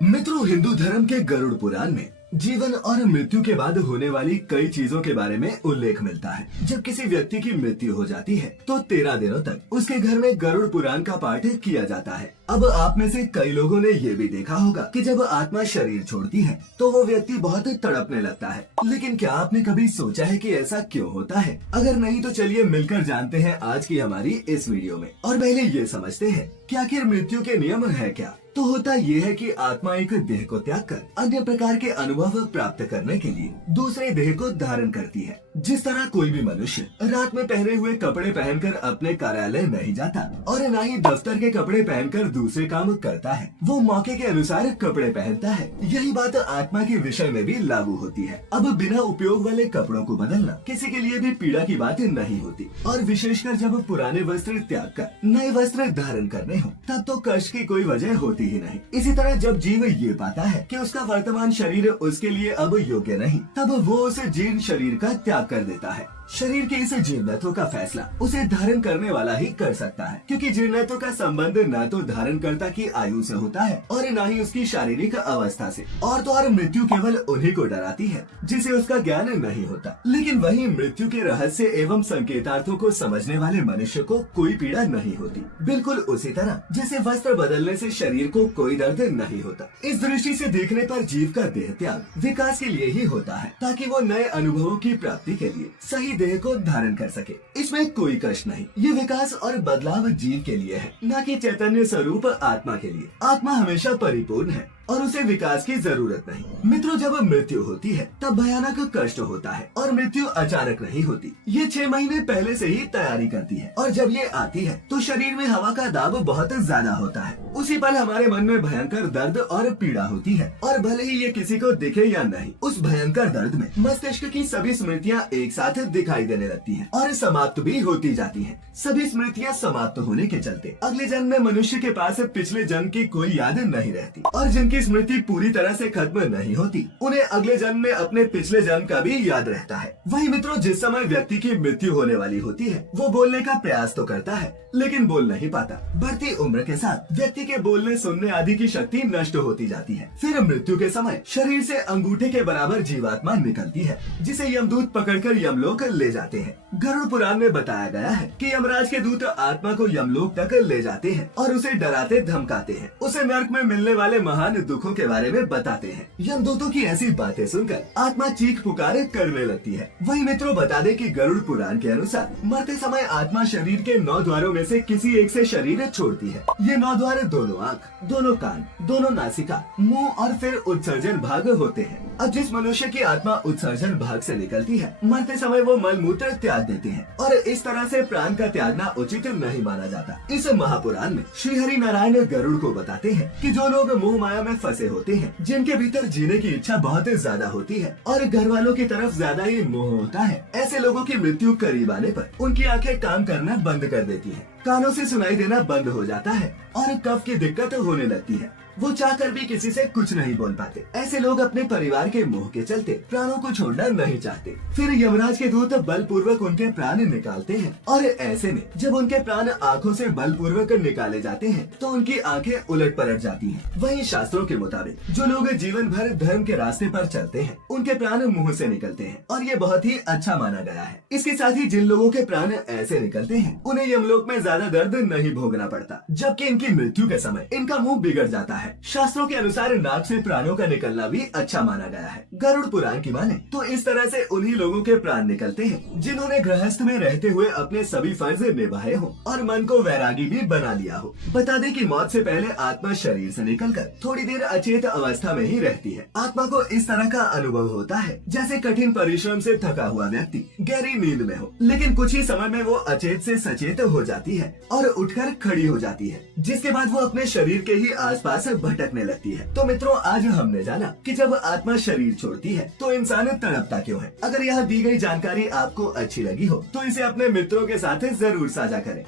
मित्रों, हिंदू धर्म के गरुड़ पुराण में जीवन और मृत्यु के बाद होने वाली कई चीजों के बारे में उल्लेख मिलता है। जब किसी व्यक्ति की मृत्यु हो जाती है तो 13 दिनों तक उसके घर में गरुड़ पुराण का पाठ किया जाता है। अब आप में से कई लोगों ने ये भी देखा होगा कि जब आत्मा शरीर छोड़ती है तो वो व्यक्ति बहुत तड़पने लगता है। लेकिन क्या आपने कभी सोचा है कि ऐसा क्यों होता है? अगर नहीं तो चलिए मिलकर जानते हैं आज की हमारी इस वीडियो में। और पहले ये समझते हैं कि आखिर मृत्यु के नियम है क्या। तो होता ये है कि आत्मा एक देह को त्याग कर अन्य प्रकार के अनुभव प्राप्त करने के लिए दूसरे देह को धारण करती है। जिस तरह कोई भी मनुष्य रात में पहने हुए कपड़े पहनकर अपने कार्यालय नहीं जाता और न ही दफ्तर के कपड़े पहनकर दूसरे काम करता है, वो मौके के अनुसार कपड़े पहनता है। यही बात आत्मा के विषय में भी लागू होती है। अब बिना उपयोग वाले कपड़ों को बदलना किसी के लिए भी पीड़ा की बात नहीं होती, और विशेषकर जब पुराने वस्त्र त्याग कर नए वस्त्र धारण करने हो तब तो कष्ट की कोई वजह होती ही नहीं। इसी तरह जब जीव ये पाता है कि उसका वर्तमान शरीर उसके लिए अब योग्य नहीं, तब वो उस जीर्ण शरीर का त्याग कर देता है। शरीर के इस जीर्णत्व का फैसला उसे धारण करने वाला ही कर सकता है, क्योंकि जीर्णत्व का संबंध न तो धारणकर्ता की आयु से होता है और न ही उसकी शारीरिक अवस्था से। और तो और मृत्यु केवल उन्हीं को डराती है जिसे उसका ज्ञान नहीं होता। लेकिन वही मृत्यु के रहस्य एवं संकेतार्थों को समझने वाले मनुष्य को कोई पीड़ा नहीं होती, बिल्कुल उसी तरह जैसे वस्त्र बदलने से शरीर को कोई दर्द नहीं होता। इस दृष्टि से देखने पर जीव का देह त्याग विकास के लिए ही होता है, ताकि वो नए अनुभवों की प्राप्ति के लिए सही देह को धारण कर सके। इसमें कोई कष्ट नहीं। ये विकास और बदलाव जीव के लिए है, न कि चैतन्य स्वरूप आत्मा के लिए। आत्मा हमेशा परिपूर्ण है और उसे विकास की जरूरत नहीं। मित्रों, जब मृत्यु होती है तब भयानक कष्ट होता है, और मृत्यु अचानक नहीं होती। ये 6 महीने पहले से ही तैयारी करती है, और जब ये आती है तो शरीर में हवा का दाब बहुत ज्यादा होता है। उसी पल हमारे मन में भयंकर दर्द और पीड़ा होती है, और भले ही ये किसी को दिखे या नहीं, उस भयंकर दर्द में मस्तिष्क की सभी स्मृतियाँ एक साथ दिखाई देने लगती है और समाप्त भी होती जाती है। सभी स्मृतियाँ समाप्त होने के चलते अगले जन्म में मनुष्य के पास पिछले जन्म की कोई याद नहीं रहती, और जिनकी स्मृति पूरी तरह से खत्म नहीं होती उन्हें अगले जन्म में अपने पिछले जन्म का भी याद रहता है। वही मित्रों, जिस समय व्यक्ति की मृत्यु होने वाली होती है वो बोलने का प्रयास तो करता है लेकिन बोल नहीं पाता। बढ़ती उम्र के साथ व्यक्ति के बोलने सुनने आदि की शक्ति नष्ट होती जाती है। फिर मृत्यु के समय शरीर से अंगूठे के बराबर जीवात्मा निकलती है, जिसे यमदूत पकड़कर यमलोक ले जाते हैं। गरुड़ पुराण में बताया गया है कि यमराज के दूत आत्मा को यमलोक तक ले जाते हैं और उसे डराते धमकाते हैं, उसे नर्क में मिलने वाले महान दुखों के बारे में बताते हैं। यमदूतों की ऐसी बातें सुनकर आत्मा चीख पुकार करने लगती है। वही मित्रों, बता दें कि गरुड़ पुराण के अनुसार मरते समय आत्मा शरीर के 9 द्वारों में से किसी एक से शरीर छोड़ती है। ये 9 द्वार दोनों आँख, दोनों कान, दोनों नासिका, मुंह और फिर उत्सर्जन भाग होते हैं। अब जिस मनुष्य की आत्मा उत्सर्जन भाग से निकलती है, मरते समय वो मल मूत्र त्याग देते हैं, और इस तरह से प्राण का त्यागना उचित नहीं माना जाता। इस महापुराण में श्री हरि नारायण गरुड़ को बताते हैं कि जो लोग मोह माया में फंसे होते हैं, जिनके भीतर जीने की इच्छा बहुत ज्यादा होती है और घर वालों की तरफ ज्यादा ही मोह होता है, ऐसे लोगों की मृत्यु करीब आने पर उनकी आंखें काम करना बंद कर देती है, कानों से सुनाई देना बंद हो जाता है और कफ की दिक्कत होने लगती है। वो चाहकर भी किसी से कुछ नहीं बोल पाते। ऐसे लोग अपने परिवार के मोह के चलते प्राणों को छोड़ना नहीं चाहते। फिर यमराज के दूत बलपूर्वक उनके प्राण निकालते हैं, और ऐसे में जब उनके प्राण आँखों से बलपूर्वक निकाले जाते हैं तो उनकी आंखें उलट पलट जाती हैं। वहीं शास्त्रों के मुताबिक जो लोग जीवन भर धर्म के रास्ते पर चलते हैं उनके प्राण मुंह से निकलते हैं, और ये बहुत ही अच्छा माना गया है। इसके साथ ही जिन लोगों के प्राण ऐसे निकलते हैं उन्हें यमलोक में ज्यादा दर्द नहीं भोगना पड़ता, जबकि इनकी मृत्यु के समय इनका मुंह बिगड़ जाता है। शास्त्रों के अनुसार नाक से प्राणों का निकलना भी अच्छा माना गया है। गरुड़ पुराण की माने तो इस तरह से उन्हीं लोगों के प्राण निकलते हैं जिन्होंने गृहस्थ में रहते हुए अपने सभी फर्ज निभाए हो और मन को वैरागी भी बना लिया हो। बता दें कि मौत से पहले आत्मा शरीर से निकलकर थोड़ी देर अचेत अवस्था में ही रहती है। आत्मा को इस तरह का अनुभव होता है जैसे कठिन परिश्रम से थका हुआ व्यक्ति गहरी नींद में हो, लेकिन कुछ ही समय में वो अचेत से सचेत हो जाती है और उठकर खड़ी हो जाती है, जिसके बाद वो अपने शरीर के ही आसपास भटकने लगती है। तो मित्रों, आज हमने जाना कि जब आत्मा शरीर छोड़ती है तो इंसान तड़पता क्यों है। अगर यह दी गई जानकारी आपको अच्छी लगी हो तो इसे अपने मित्रों के साथ जरूर साझा करें।